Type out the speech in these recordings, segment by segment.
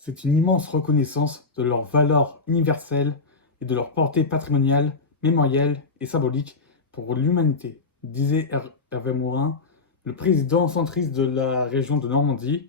c'est une immense reconnaissance de leur valeur universelle et de leur portée patrimoniale, mémorielle et symbolique pour l'humanité, disait Hervé Morin, le président centriste de la région de Normandie,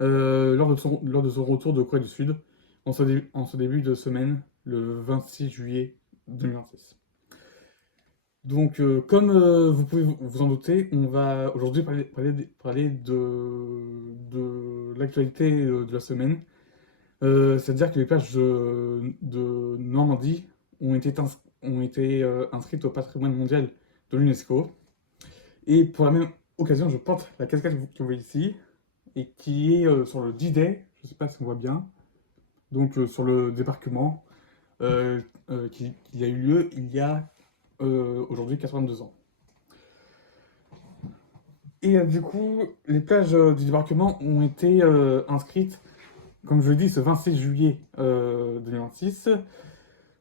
lors de son retour de Corée du Sud, en ce début de semaine, le 26 juillet 2026. Donc, comme vous pouvez vous en douter, on va aujourd'hui parler de l'actualité de la semaine. C'est-à-dire que les plages de Normandie ont été inscrites au patrimoine mondial de l'UNESCO. Et pour la même occasion, je porte la casquette que vous voyez ici, et qui est sur le D-Day, je ne sais pas si on voit bien, donc sur le débarquement qui a eu lieu il y a aujourd'hui 82 ans. Et du coup, les plages du débarquement ont été inscrites, comme je l'ai dit, ce 26 juillet 2026,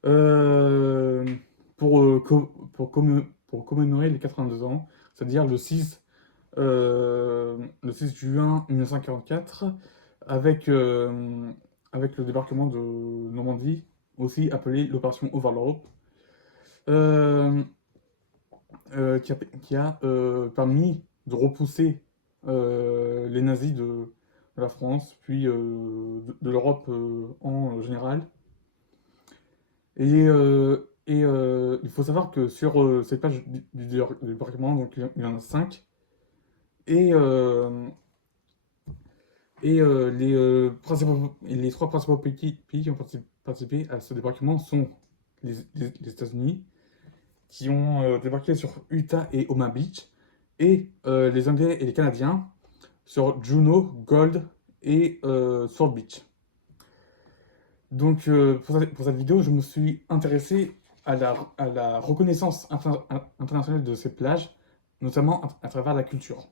euh, pour commémorer les 82 ans, c'est-à-dire le 6 juin 1944, avec, avec le débarquement de Normandie, aussi appelé l'opération Overlord, euh, qui a permis de repousser les nazis de la France, puis de l'Europe en général. Il faut savoir que sur cette page du débarquement, donc il y en a 5, et, euh, les trois principaux pays qui ont participé à ce débarquement sont les États-Unis, qui ont débarqué sur Utah et Omaha Beach, et les Anglais et les Canadiens sur Juno, Gold et Sword Beach. Donc pour cette vidéo, je me suis intéressé à la reconnaissance internationale de ces plages, notamment à travers la culture.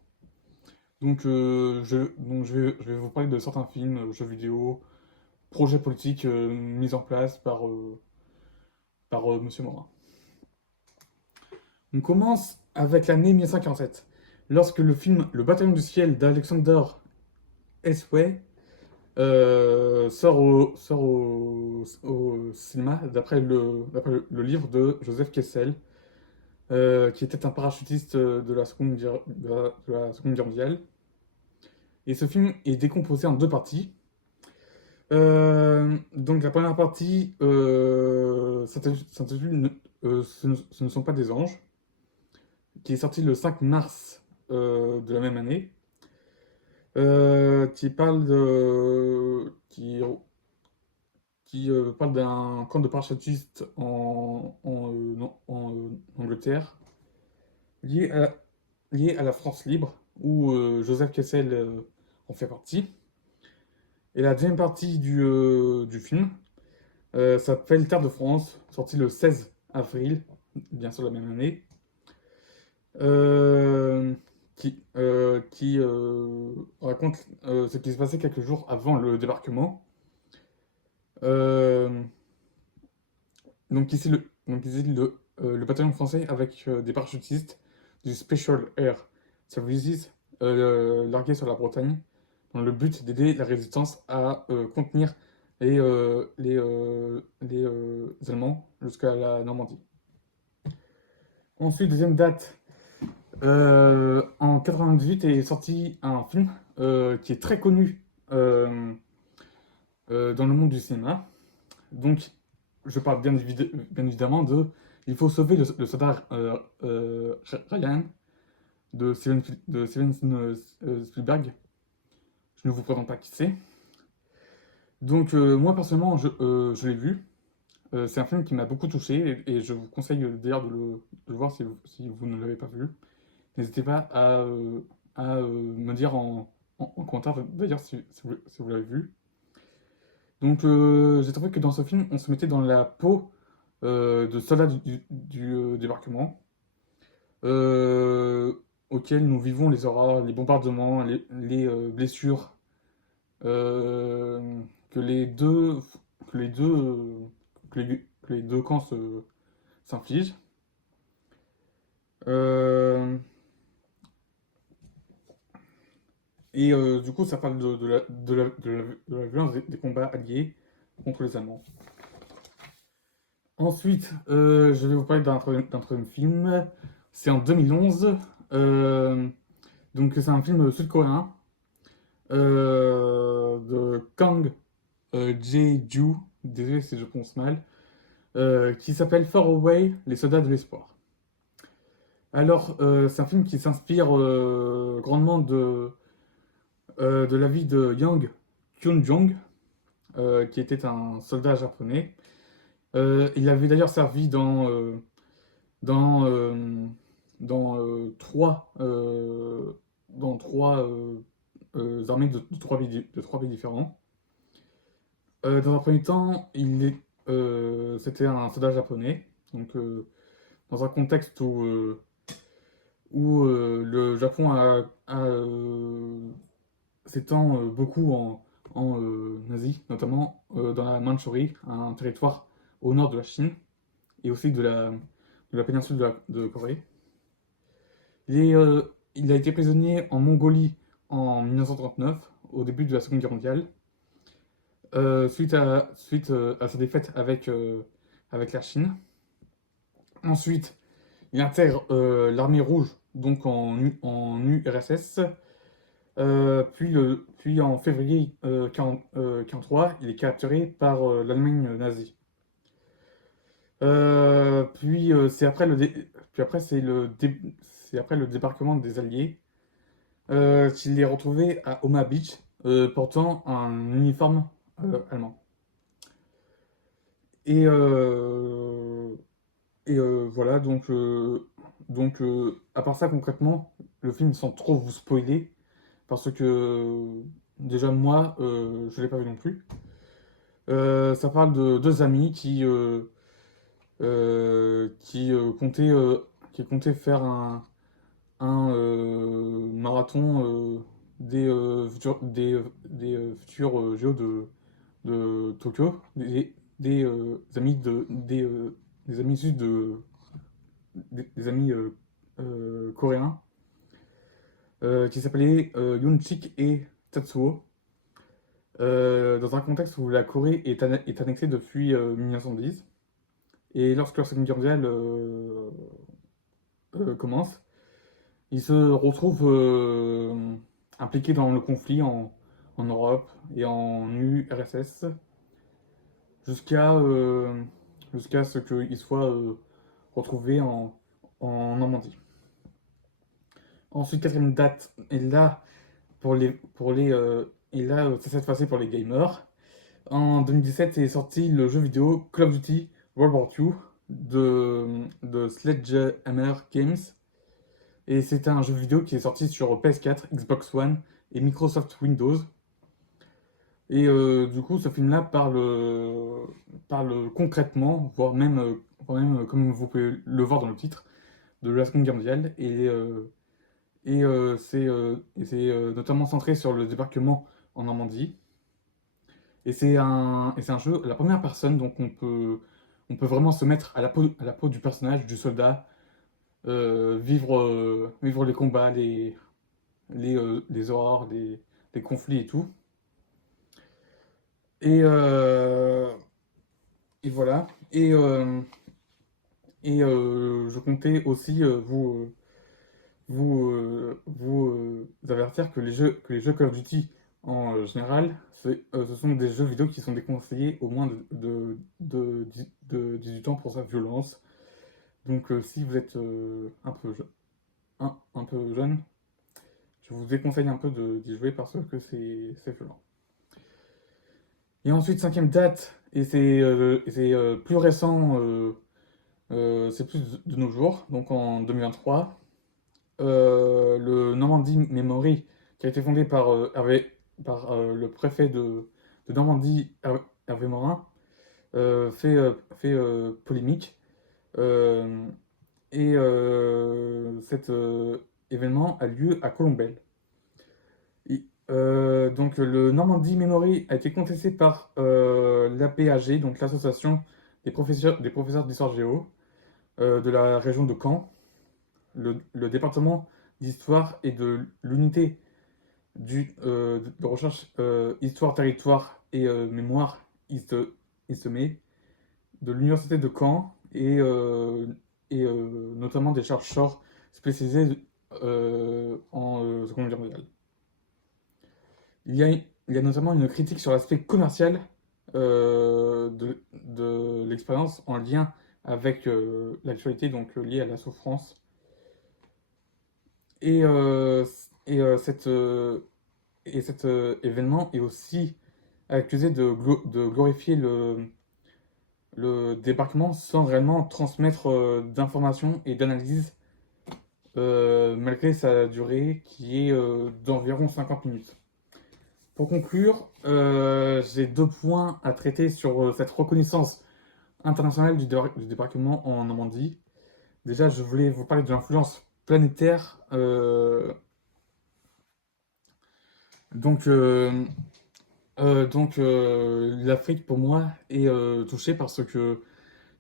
Donc, je vais vous parler de certains films, jeux vidéo, projets politiques mis en place par Monsieur Morin. On commence avec l'année 1947, lorsque le film Le Bataillon du Ciel d'Alexander S. Way au cinéma d'après le livre de Joseph Kessel, qui était un parachutiste de la Seconde Guerre mondiale. Et ce film est décomposé en deux parties. Donc la première partie s'intitule Ce ne sont pas des anges, qui est sorti le 5 mars de la même année, qui parle d'un camp de parachutistes en Angleterre, lié à, lié à la France libre, où Joseph Kessel en fait partie. Et la deuxième partie du film s'appelle Terre de France, sorti le 16 avril, bien sûr la même année, euh, qui raconte ce qui se passait quelques jours avant le débarquement. Euh, donc ici le bataillon français avec des parachutistes du Special Air Services largués sur la Bretagne, dans le but d'aider la résistance à contenir les Allemands jusqu'à la Normandie. Ensuite, deuxième date, en 98 est sorti un film qui est très connu dans le monde du cinéma. Donc, je parle bien évidemment de Il faut sauver le soldat Ryan de Steven Spielberg. Je ne vous présente pas qui c'est. Donc, moi personnellement, je l'ai vu. C'est un film qui m'a beaucoup touché et je vous conseille d'ailleurs de le voir si vous ne l'avez pas vu. N'hésitez pas à me dire en commentaire d'ailleurs si vous l'avez vu. Donc j'ai trouvé que dans ce film, on se mettait dans la peau de soldats du débarquement, euh, auxquels nous vivons les horreurs, les bombardements, les blessures euh, que les deux, que les deux, que les deux camps s'infligent. Euh, Et du coup, ça parle de la violence des combats alliés contre les Allemands. Ensuite, je vais vous parler d'un troisième film. C'est en 2011. Donc, c'est un film sud-coréen de Kang Jae-ju, désolé si je prononce mal, qui s'appelle Far Away, les soldats de l'espoir. Alors, c'est un film qui s'inspire grandement de la vie de Yang Kyun-jong, qui était un soldat japonais. Il avait d'ailleurs servi dans, euh, dans, trois, dans trois armées de trois pays différents. Dans un premier temps, c'était un soldat japonais, donc dans un contexte où le Japon s'étend beaucoup en Asie, notamment dans la Mandchourie, un territoire au nord de la Chine, et aussi de la péninsule de Corée. Il a été prisonnier en Mongolie en 1939, au début de la Seconde Guerre mondiale, suite à sa défaite avec la Chine. Ensuite, il intègre l'armée rouge, donc en URSS. Puis en février 1943, il est capturé par l'Allemagne nazie. Puis après, c'est après le débarquement des Alliés qu'il est retrouvé à Omaha Beach portant un uniforme allemand. Et, euh, voilà, à part ça, concrètement, le film, sans trop vous spoiler, parce que déjà moi, je l'ai pas vu non plus. Ça parle de deux amis qui comptaient faire un marathon des futurs JO de Tokyo, des amis issus des amis coréens qui s'appelaient Yoon-sik et Tatsuo, dans un contexte où la Corée est annexée depuis 1910. Et lorsque la Seconde Guerre mondiale commence, ils se retrouvent impliqués dans le conflit en Europe et en URSS jusqu'à jusqu'à ce qu'ils soient retrouvés en Normandie. Ensuite, quatrième date, et là, c'est cette fois-ci pour les gamers. En 2017 est sorti le jeu vidéo Call of Duty World War II de Sledgehammer Games. Et c'est un jeu vidéo qui est sorti sur PS4, Xbox One et Microsoft Windows. Et du coup, ce film-là parle concrètement, voire même, comme vous pouvez le voir dans le titre, de la Seconde Guerre mondiale. C'est notamment centré sur le débarquement en Normandie. Et c'est un jeu à la première personne, donc on peut vraiment se mettre à la peau du personnage, du soldat, vivre les combats, les horreurs, les conflits et tout. Et, euh, et voilà. Je comptais aussi vous avertir que les jeux Call of Duty en général, ce sont des jeux vidéo qui sont déconseillés au moins de 18 ans pour sa violence. Donc si vous êtes un peu jeune, je vous déconseille un peu d'y jouer parce que c'est violent. Et ensuite, cinquième date, et c'est plus récent, c'est plus de nos jours, donc en 2023, le Normandie Memory, qui a été fondé par le préfet de Normandie, Hervé Morin, fait polémique. Euh, Cet événement a lieu à Colombelles. Donc le Normandie Memory a été contesté par l'APAG, donc l'association des professeurs d'histoire géo de la région de Caen, le département d'histoire et de l'unité de recherche Histoire, Territoire et Mémoire ISME de l'Université de Caen et notamment des chercheurs spécialisés en Seconde Guerre mondiale. Il y a notamment une critique sur l'aspect commercial de l'expérience en lien avec l'actualité, donc liée à la souffrance. Et, euh, et cet événement est aussi accusé de glorifier le débarquement sans réellement transmettre d'informations et d'analyses malgré sa durée qui est d'environ 50 minutes. Pour conclure, j'ai 2 points à traiter sur cette reconnaissance internationale du débarquement en Normandie. Déjà, je voulais vous parler de l'influence planétaire. Donc, euh, l'Afrique, pour moi, est touchée parce que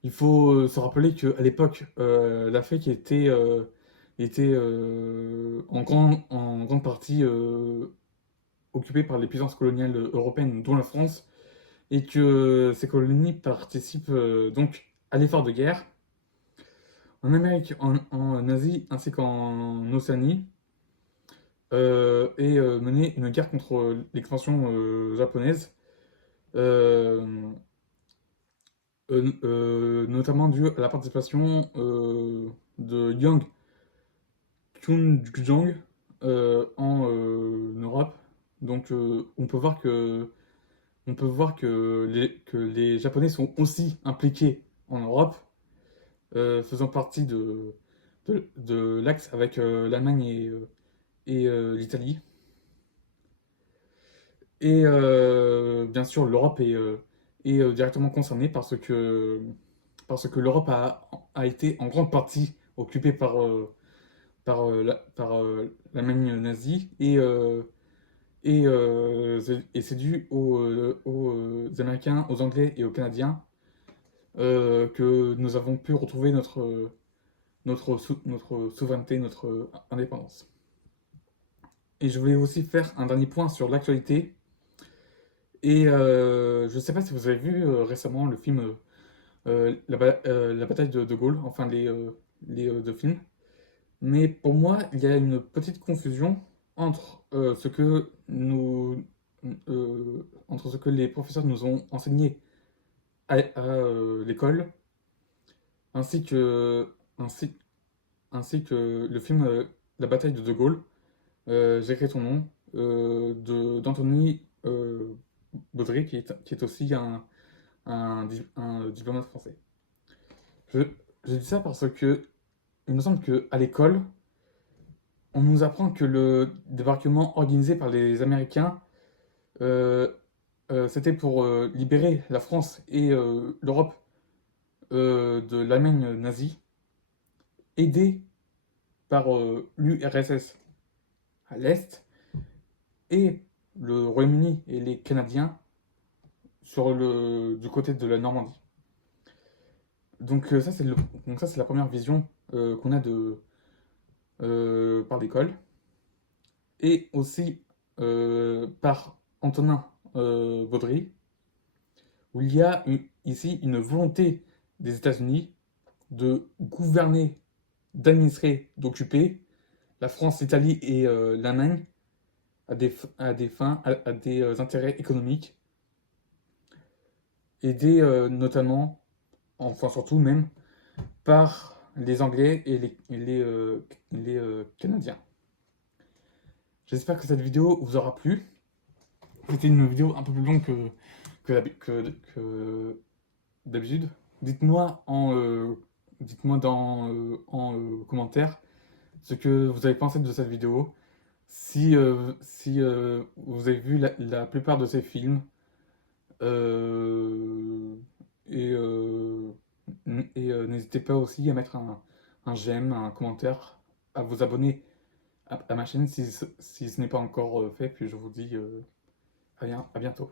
il faut se rappeler qu'à l'époque, l'Afrique était en grande partie occupée par les puissances coloniales européennes, dont la France, et que ces colonies participent donc à l'effort de guerre en Amérique, en Asie ainsi qu'en Océanie, et mener une guerre contre l'expansion japonaise, euh, notamment due à la participation de Yang Kyung-jong en Europe. Donc on peut voir que les Japonais sont aussi impliqués en Europe, faisant partie de l'axe avec l'Allemagne et l'Italie. Et bien sûr, l'Europe est directement concernée parce que l'Europe a été en grande partie occupée par l'Allemagne nazie et c'est dû aux Américains, aux Anglais et aux Canadiens que nous avons pu retrouver notre souveraineté, notre indépendance. Et je voulais aussi faire un dernier point sur l'actualité. Et je ne sais pas si vous avez vu récemment le film La bataille de Gaulle, enfin les 2 films. Mais pour moi, il y a une petite confusion entre entre ce que les professeurs nous ont enseigné à l'école, ainsi que, ainsi, ainsi que le film La bataille de Gaulle, j'écris ton nom, d'Anthony Baudry, qui est aussi un diplomate français. Je, je dis ça parce que il me semble qu'à l'école, on nous apprend que le débarquement organisé par les Américains, euh, c'était pour libérer la France et l'Europe de l'Allemagne nazie, aidée par l'URSS à l'Est et le Royaume-Uni et les Canadiens du côté de la Normandie. Donc ça, c'est la première vision qu'on a par l'école. Et aussi par Antonin Baudry, où il y a ici une volonté des États-Unis de gouverner, d'administrer, d'occuper la France, l'Italie et l'Allemagne à des fins, à des intérêts économiques, aidés notamment, enfin surtout même, par les Anglais et les Canadiens. J'espère que cette vidéo vous aura plu. C'était une vidéo un peu plus longue que d'habitude. Dites-moi en commentaire ce que vous avez pensé de cette vidéo. Si vous avez vu la plupart de ces films. Euh, et n'hésitez pas aussi à mettre un j'aime, un commentaire, à vous abonner à ma chaîne si ce n'est pas encore fait. Puis je vous dis à bientôt.